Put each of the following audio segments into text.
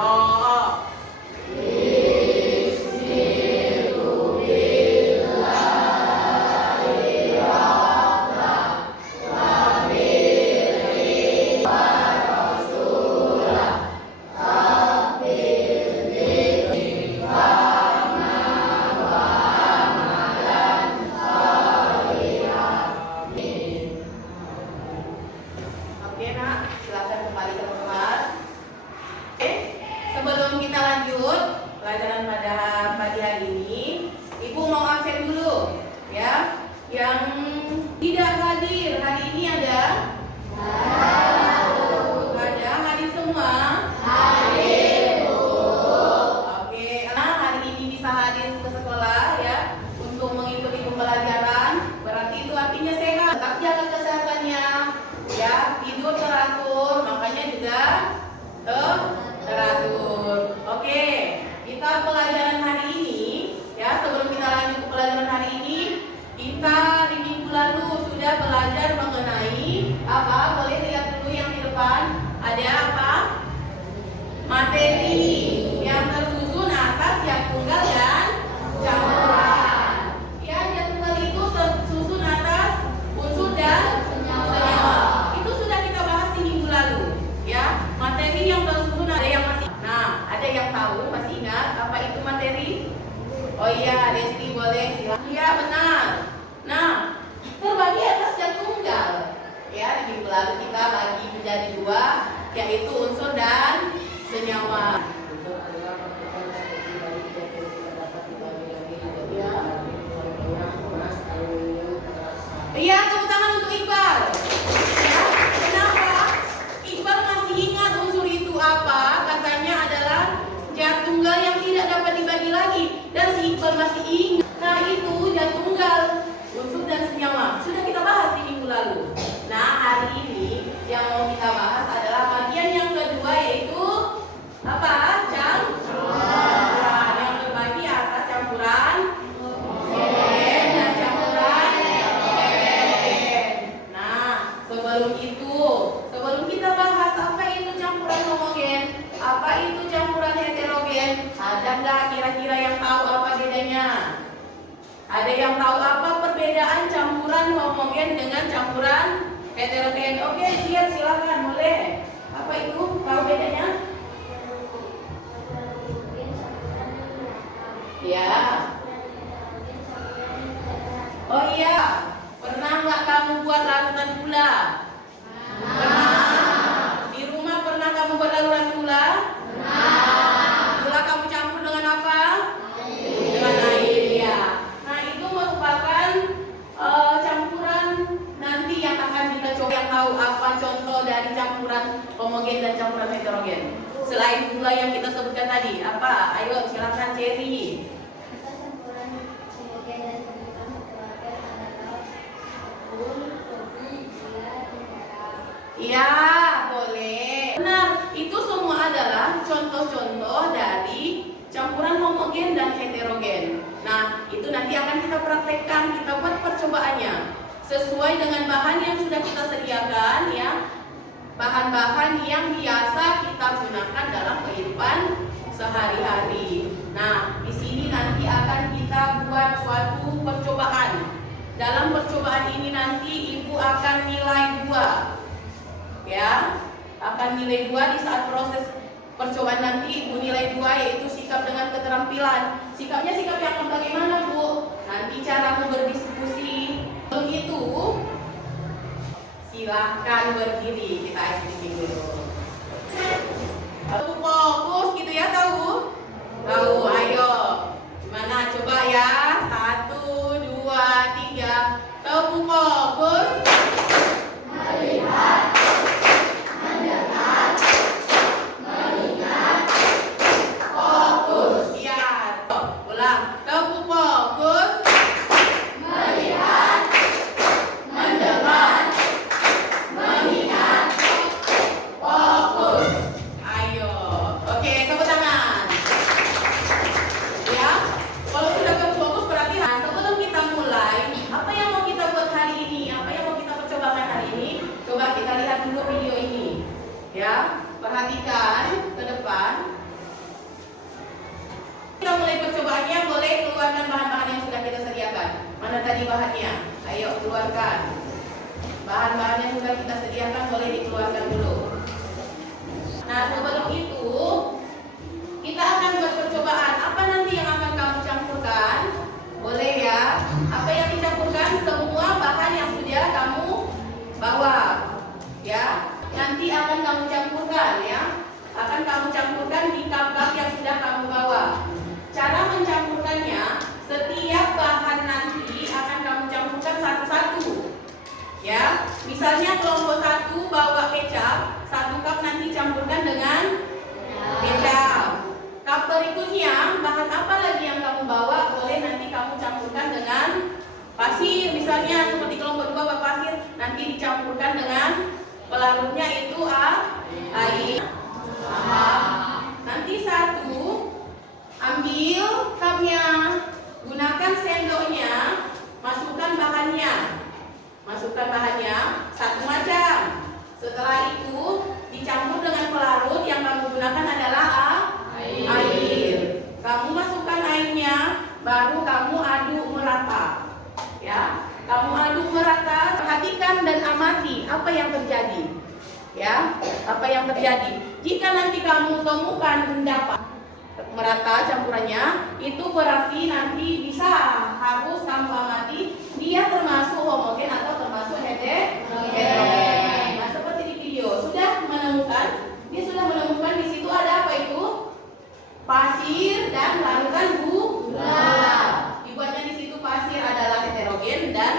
Ro. Oke nak, silakan kembali ke kelas. Oke, sebelum kita lanjut pelajaran pada pagi hari ini, Ibu mau absen dulu, ya. Yang tidak hadir hari ini ada? Ada, hadir semua? Oke, nah hari ini bisa hadir ke sekolah ya untuk mengikuti pembelajaran. Berarti itu artinya sehat. Tetap jaga kesehatannya, ya. Tidur teratur, makanya juga teratur. Oke, kita pelajaran hari ini, ya. Sebelum kita lanjut ke pelajaran hari ini, kita di minggu lalu sudah belajar mengenai apa? Boleh lihat dulu yang di depan. Ada apa? Materi yang tersusun atas yang tunggal dan campuran. Ya, yang tunggal itu tersusun atas unsur dan senyawa. Itu sudah kita bahas di minggu lalu, ya. Materi yang tersusun ada yang masih. Nah, ada yang tahu, masih ingat apa itu materi? Oh iya, Desti boleh silakan. Iya, benar. Nah, terbagi atas dan tunggal. Ya, di minggu lalu kita bagi menjadi dua, yaitu unsur dan senyawa. Iya, tepuk tangan untuk Iqbal. Ya, kenapa? Iqbal masih ingat unsur itu apa? Katanya adalah zat tunggal yang tidak dapat dibagi lagi. Dan si Iqbal masih ingat. Nah, itu zat tunggal, unsur dan senyawa. Sudah kita bahas di minggu lalu. Nah, hari ini yang mau kita bahas adalah bagian yang kedua, yaitu apa? Campuran. Yang terbagi atas campuran homogen dan campuran heterogen. Nah, sebelum kita bahas apa itu campuran homogen, apa itu campuran heterogen, ada nggak kira-kira yang tahu apa bedanya? Ada yang tahu apa perbedaan campuran homogen dengan campuran heterogen? Oke, lihat silakan, boleh. Apa itu? Tahu bedanya? Ya. Oh iya, pernah nggak kamu buat larutan gula? Pernah. Di rumah pernah kamu buat larutan gula? Pernah. Gula kamu campur dengan apa? Dengan air, ya. Nah, itu merupakan campuran nanti yang akan kita coba. Yang tahu apa contoh dari campuran homogen dan campuran heterogen? Selain gula yang kita sebutkan tadi, apa? Ayo silakan Cherry. Iya, boleh. Benar, itu semua adalah contoh-contoh dari campuran homogen dan heterogen. Nah, itu nanti akan kita praktekkan, kita buat percobaannya sesuai dengan bahan yang sudah kita sediakan, ya. Bahan-bahan yang biasa kita gunakan dalam kehidupan sehari-hari. Nah, di sini nanti akan kita buat suatu percobaan. Dalam percobaan ini nanti Ibu akan nilai 2. Ya, akan nilai 2 di saat proses percobaan nanti Ibu nilai 2, yaitu sikap dengan keterampilan. Sikapnya sikap yang bagaimana, Bu? Nanti caramu berdiskusi. Untuk itu, silakan berdiri, kita activity dulu. Fokus gitu ya, tahu? Tahu, ayo. Gimana? Coba ya. 1, 2, 3. Tepuk fokus. Melihat. bahannya? Ayo keluarkan. Bahan-bahan yang sudah kita sediakan boleh dikeluarkan dulu. Nah, sebelum itu kita akan buat percobaan. Apa nanti yang akan kamu campurkan? Boleh ya. Apa yang dicampurkan? Semua bahan yang sudah kamu bawa. Ya. Nanti akan kamu campurkan ya. Akan kamu campurkan di cup-cup yang sudah kamu bawa. Cara mencampurkannya, setiap bahan nanti akan kamu campurkan satu-satu. Ya, misalnya kelompok 1 bawa kecap, 1 cup nanti campurkan dengan kecap. Cup berikutnya, bahan apa lagi yang kamu bawa, boleh nanti kamu campurkan dengan pasir. Misalnya seperti kelompok 2 bawa pasir, nanti dicampurkan dengan pelarutnya itu air. Nanti 1 ambil cupnya, gunakan sendoknya, masukkan bahannya. Masukkan bahannya satu macam. Setelah itu dicampur dengan pelarut yang kamu gunakan adalah air. Kamu masukkan airnya, baru kamu aduk merata. Ya, kamu aduk merata. Perhatikan dan amati apa yang terjadi. Ya, apa yang terjadi. Jika nanti kamu temukan mendapat merata campurannya, itu berarti nanti harus kamu amati dia termasuk homogen atau termasuk heterogen. Nah, seperti di video sudah menemukan, dia sudah menemukan di situ ada apa itu? Pasir dan larutan gula. Dibuatnya di situ pasir adalah heterogen dan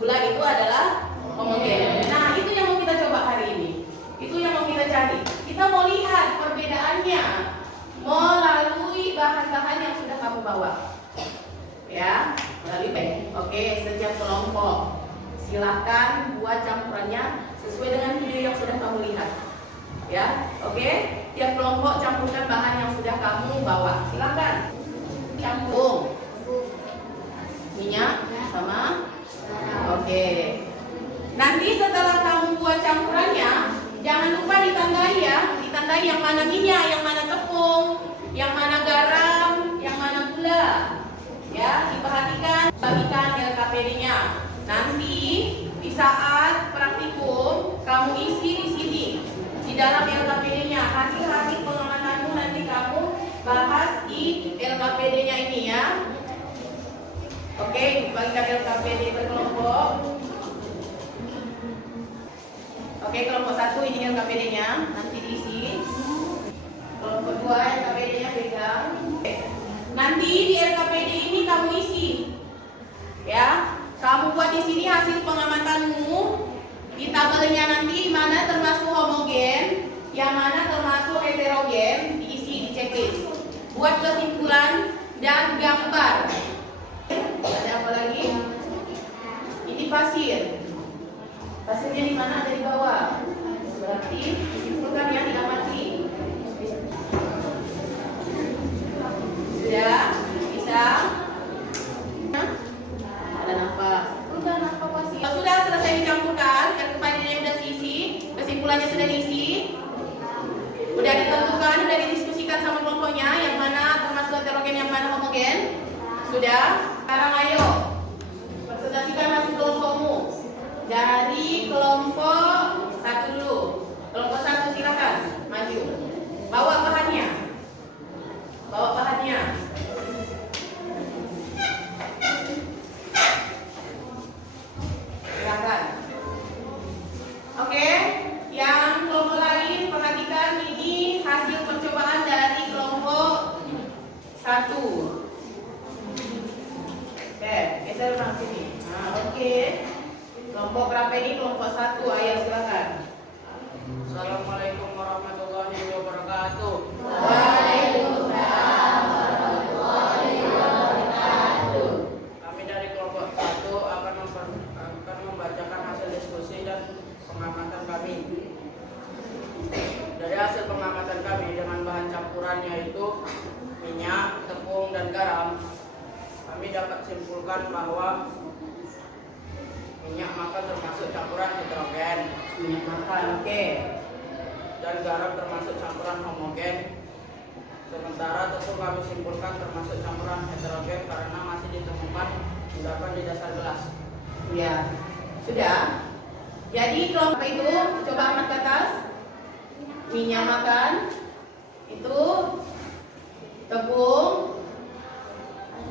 gula itu adalah homogen. Nah, itu yang mau kita coba hari ini. Itu yang mau kita cari. Kita mau lihat perbedaannya melalui bahan-bahan yang sudah kamu bawa. Ya, melalui oke, setiap kelompok silahkan buat campurannya sesuai dengan video yang sudah kamu lihat. Ya, oke. Tiap kelompok campurkan bahan yang sudah kamu bawa. Silahkan campur minyak sama. Oke. Nanti setelah kamu buat campurannya, jangan lupa ditandai ya. Ditandai yang mana minyak, yang mana tepung, yang mana garam, yang mana gula. Ya, diperhatikan, bagikan LKPD-nya. Nanti di saat praktikum kamu isi di sini di dalam LKPD-nya. Hasil-hasil pengamatanmu nanti kamu bahas di LKPD-nya ini ya. Oke, bagikan LKPD berkelompok. Oke, kelompok 1 ini LKPD-nya nanti diisi. Kelompok 2 LKPD-nya pegang. Nanti di LKPD ini kamu isi, ya. Kamu buat di sini hasil pengamatanmu. Di tabelnya nanti mana termasuk homogen, yang mana termasuk heterogen, diisi di checklist. Buat kesimpulan dan gambar. Ada apa lagi? Ini pasir. Pasirnya di mana? Ada di bawah. Berarti disimpulkan ya, diamati. Sudah bisa? Ada nafas. Udah nafas pasti. Sudah selesai dicampurkan, LKPD-nya sudah diisi, kesimpulannya sudah diisi. Udah ditentukan, udah didiskusikan sama kelompoknya, yang mana termasuk heterogen, yang mana homogen. Sudah? Sekarang ayo presentasikan hasil kelompokmu. Dari kelompok 1 dulu. Kelompok 1 silakan maju. Bawa bahannya. Bawa bahannya. Silakan. Oke, yang kelompok lain perhatikan ini hasil percobaan dari kelompok 1. Oke, geser orang sini. Nah, oke. Kelompok berapa ini? Kelompok 1. Ayo silakan. Assalamualaikum warahmatullahi wabarakatuh. Waalaikumsalam warahmatullahi wabarakatuh. Kami dari kelompok 1 akan membacakan hasil diskusi dan pengamatan kami. Dari hasil pengamatan kami dengan bahan campurannya itu minyak, tepung, dan garam, kami dapat simpulkan bahwa minyak makan termasuk campuran heterogen, Minyak makan, oke. dan garam termasuk campuran homogen. Sementara tepung kami simpulkan termasuk campuran heterogen karena masih ditemukan Endapan di dasar gelas. Ya, sudah. Jadi kelompok itu coba angkat ke atas. Minyak makan itu tepung,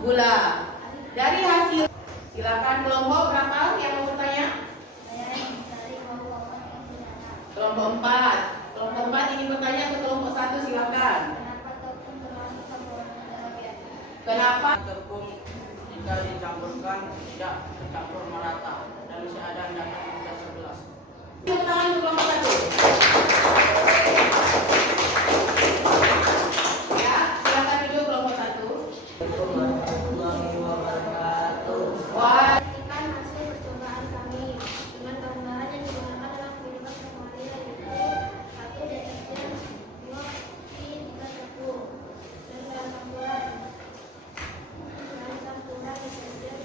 gula. Dari hasil, silakan kelompok berapa yang mau bertanya? Kelompok 4. Kelompok 4 ini bertanya ke kelompok 1, silakan. Kenapa? Tepung jika dicampurkan tidak tercampur merata dan masih ada endapan di dasar gelas. Tepuk tangan untuk kelompok 1. Ya, silakan duduk kelompok 1. Wah, Kan hasil percobaan kami dengan bahan-bahan yang digunakan dalam kehidupan sehari-hari yaitu 1 deterjen, 2 kopi, 3 tepung, dan bahan campuran deterjen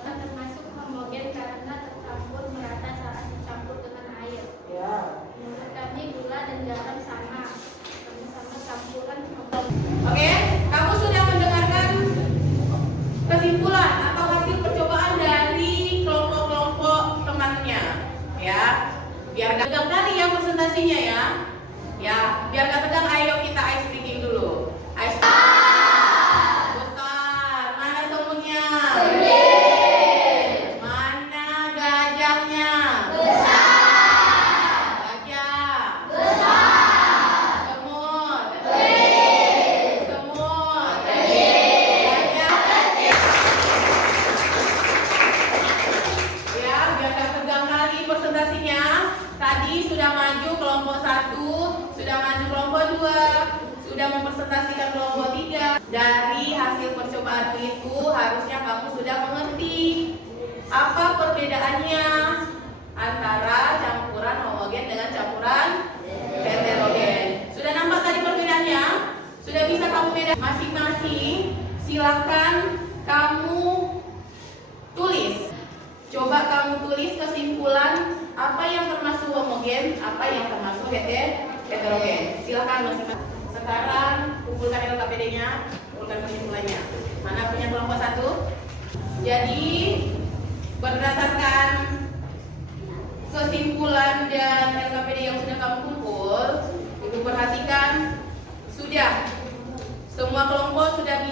termasuk homogen karena tercampur merata saat dicampur dengan air. ya. Menurut kami gula dan garam sama campuran homogen. Oke, kamu sudah mendengarkan kesimpulan atau hasil percobaan dari kelompok-kelompok temannya, ya. Biar gak tegang kali ya presentasinya ya. Ya, biar gak tegang, ayo kita ice breaking dulu. Ice besar, mana semutnya? Mana gajahnya? Gajah. Semut. Semut. Gajah. Ya, biar gak tegang kali presentasinya. Tadi sudah maju kelompok 1, sudah maju kelompok 2, sudah mempresentasikan kelompok 3. Dari hasil percobaan itu harusnya kamu sudah mengerti apa perbedaannya antara campuran homogen dengan campuran heterogen. Sudah nampak tadi perbedaannya? Sudah bisa kamu bedakan masing-masing? Silakan kamu tulis. Coba kamu tulis kesimpulan apa yang termasuk homogen, apa yang termasuk heterogen. Silakan masing-masing. Sekarang kumpulkan LKPD-nya, kumpulkan kesimpulannya. Mana punya kelompok 1? Jadi berdasarkan kesimpulan dan LKPD yang sudah kamu kumpul, Ibu perhatikan sudah semua kelompok sudah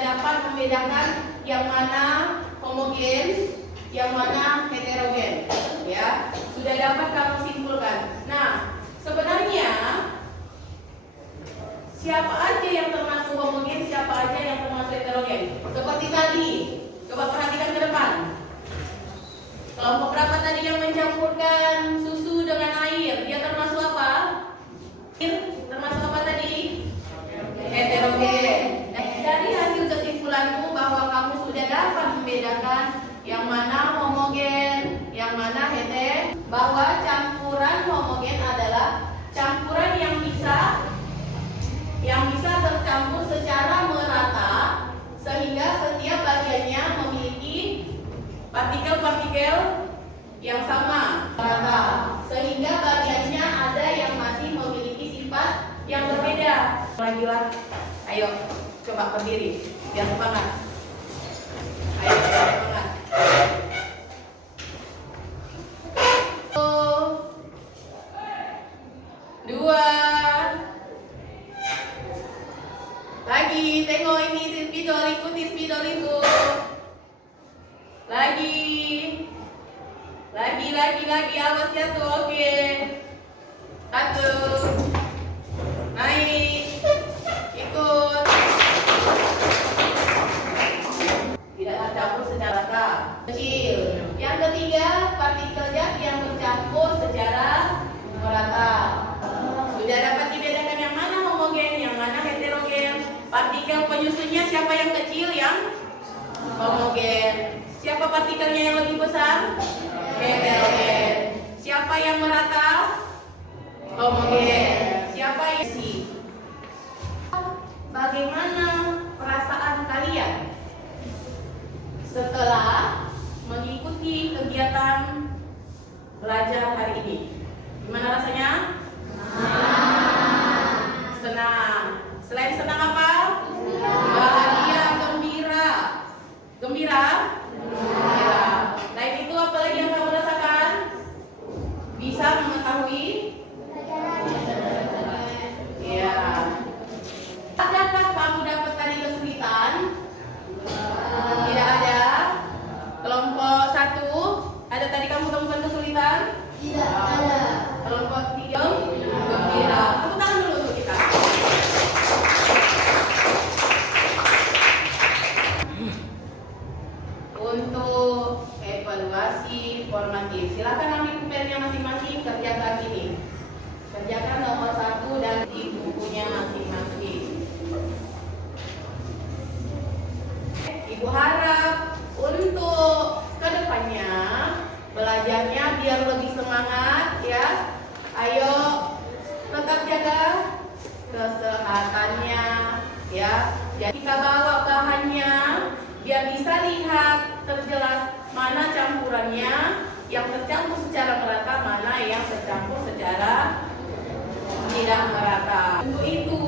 dapat membedakan yang mana homogen, yang mana heterogen, ya. Sudah dapat kamu simpulkan. Nah, sebenarnya siapa aja yang termasuk homogen, siapa aja yang termasuk heterogen? Seperti tadi, coba perhatikan ke depan. Kelompok berapa tadi yang mencampurkan susu dengan air? Dia termasuk apa? Termasuk apa tadi? Heterogen. Dari hasil kesimpulanmu bahwa kamu sudah dapat membedakan yang mana homogen, yang mana heterogen, bahwa campuran homogen adalah campuran yang bisa tercampur secara merata sehingga setiap bagiannya memiliki partikel-partikel yang sama merata, sehingga bagiannya ada yang masih memiliki sifat yang berbeda. Lagi-lagi, ayo coba berdiri biar semangat. Ayo biar semangat. 1, 2. Lagi, tengok ini spidol, ikuti spidol itu. Lagi, awas jatuh, oke. 1, naik, ikut. Tidak tercampur secara rata, kecil. Yang ketiga, partikel zat yang bercampur secara merata. Sudah dapat dibedakan yang mana homogen, yang mana heterogen. Partikel penyusunnya siapa yang kecil, yang homogen. Siapa partikelnya yang lebih besar? Heterogen. Siapa yang merata? Homogen. Siapa yang isi? Bagaimana perasaan kalian setelah mengikuti kegiatan belajar hari ini? Gimana rasanya? Senang. Selain senang apa? Bahagia, gembira. Gembira? biar lebih semangat ya. Ayo tetap jaga kesehatannya ya. Jadi kita bawa bahannya biar bisa lihat terjelas mana campurannya yang tercampur secara merata, mana yang tercampur secara tidak merata. Untuk itu,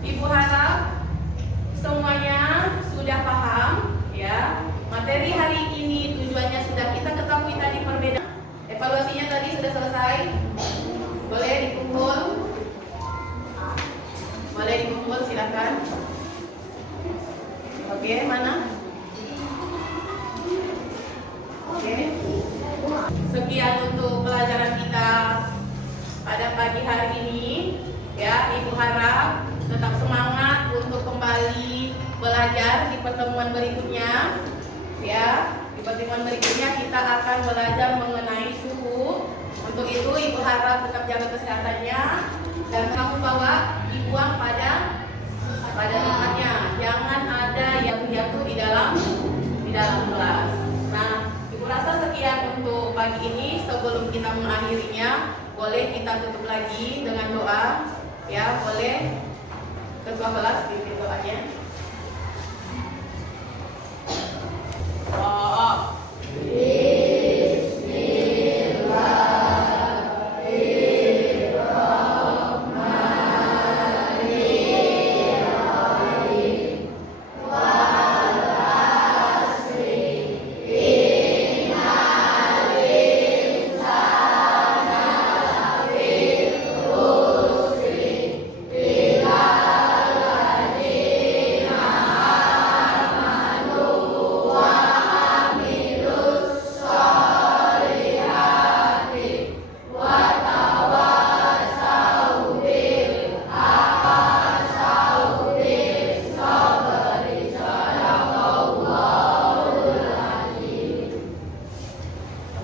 Ibu harap semuanya sudah paham ya. Materi hari ini tujuannya sudah kita ketahui tadi perbedaan. Evaluasinya tadi sudah selesai. Boleh dikumpul. Boleh dikumpul, silakan. Oke, mana? Oke. Sekian untuk pelajaran kita pada pagi hari ini ya. Ibu harap tetap semangat untuk kembali belajar di pertemuan berikutnya ya. Di pertemuan berikutnya kita akan belajar mengenai suhu. Untuk itu Ibu harap tetap jaga kesehatannya dan kamu bawa dibuang pada tempatnya. Jangan ada yang jatuh di dalam kelas. Nah, Ibu rasa sekian untuk pagi ini. Sebelum kita mengakhirinya, boleh kita tutup lagi dengan doa ya. Boleh ketua kelas pimpin doanya.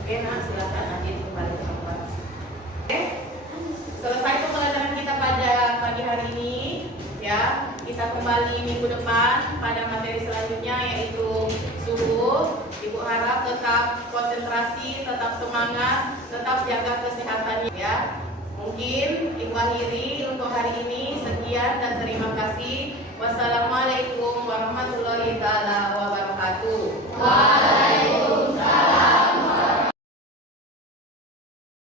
Oke, nah silakan Adit kembali ke tempat. Oke, selesai pembelajaran kita pada pagi hari ini ya. Kita kembali minggu depan pada materi selanjutnya yaitu suhu. Ibu harap tetap konsentrasi, tetap semangat, tetap jaga kesehatannya ya. Mungkin Ibu akhiri untuk hari ini. Sekian dan terima kasih. Wassalamualaikum